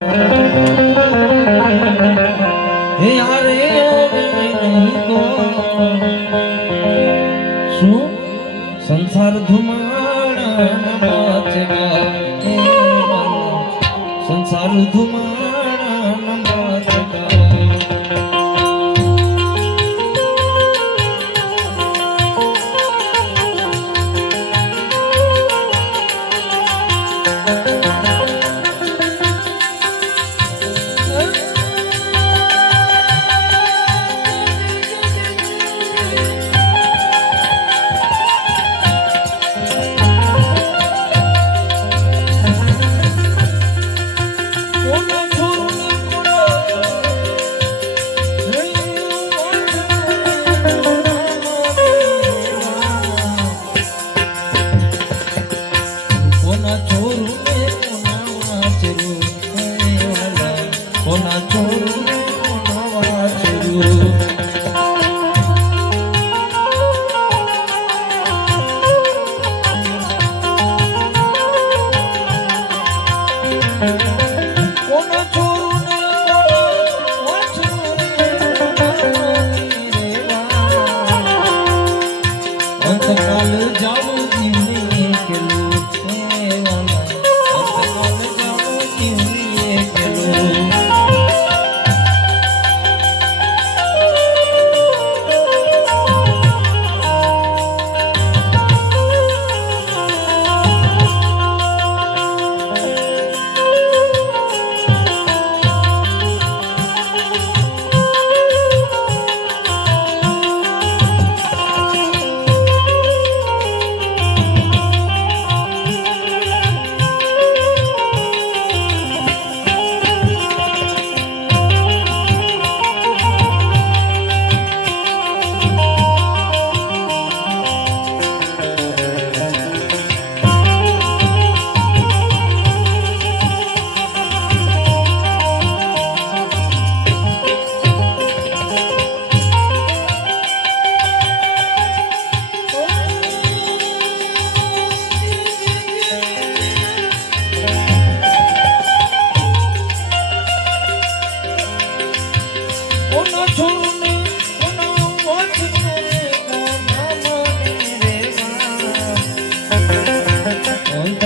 હે યારે નહીં તો શું સંસાર ધુમાડા બચગા સંસાર ધુમાડા બચગા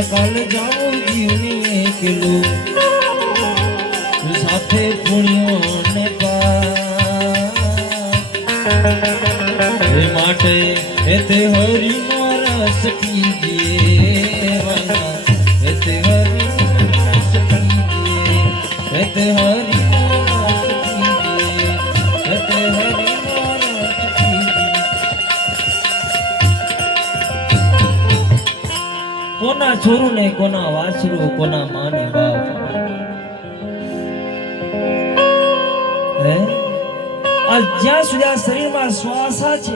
કાલ જાઓ જીવની એકલો સાથે પુણ્યો ને માટે એતે હરી નો રસ પીજીએ એતે હરી નો રસ પીજીએ એતે હરી નો રસ પીજીએ એતે હરી નો રસ પીજીએ કોના છોરું ને કોના વાછરું કોના માને બાપ હે આ જ્યાં સુધી આ શરીરમાં શ્વાસા છે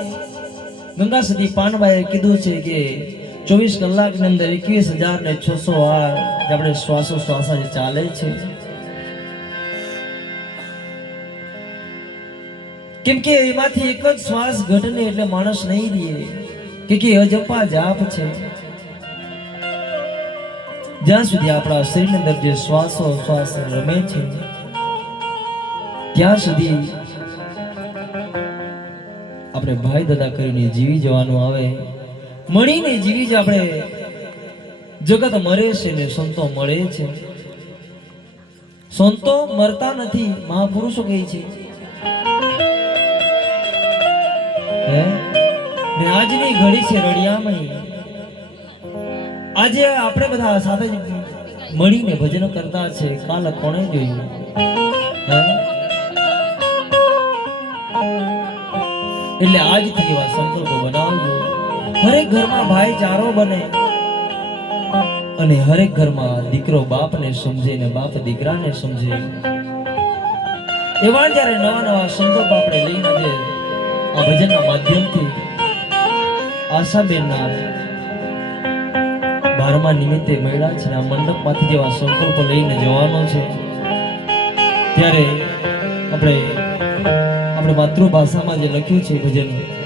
ગંગા સતી પાનબાઈએ કીધું છે કે 24 કલાકની અંદર 21,600 વાર આપણે શ્વાસા જે ચાલે છે કેમ કે એમાંથી એક જ શ્વાસ ઘટને એટલે માણસ નહીં રહે કે અજપા જાપ છે જ્યાં સુધી આપણા શરીરની અંદર જે શ્વાસ રમે છે ત્યાં સુધી આપણે ભાઈ દાદા કરીને જીવી જવાનું આવે મળીને જીવી જ આપણે જગત મરે છે ને સંતો મળે છે સંતો મરતા નથી મહાપુરુષો કહે છે હે ને આજની ઘડી છે રળિયામણી આજે આપણે બધા સાથે મળીને ભજન કરતા છે કાલ કોણે જોયું એટલે આજથી એવા સંકલ્પો બનાવજો હરેક ઘરમાં ભાઈચારો બને અને હરેક ઘરમાં દીકરો બાપને સમજે ને બાપ દીકરાને સમજે એવા જ્યારે નવા સંકલ્પ આપણે લઈને આજે આ ભજનના માધ્યમથી આશાબેનના 12મા નિમિત્તે મળ્યા છે આ મંડપમાંથી જેવા સંકલ્પો લઈને જવાનો છે ત્યારે આપણે માતૃભાષામાં જે લખ્યું છે ભજન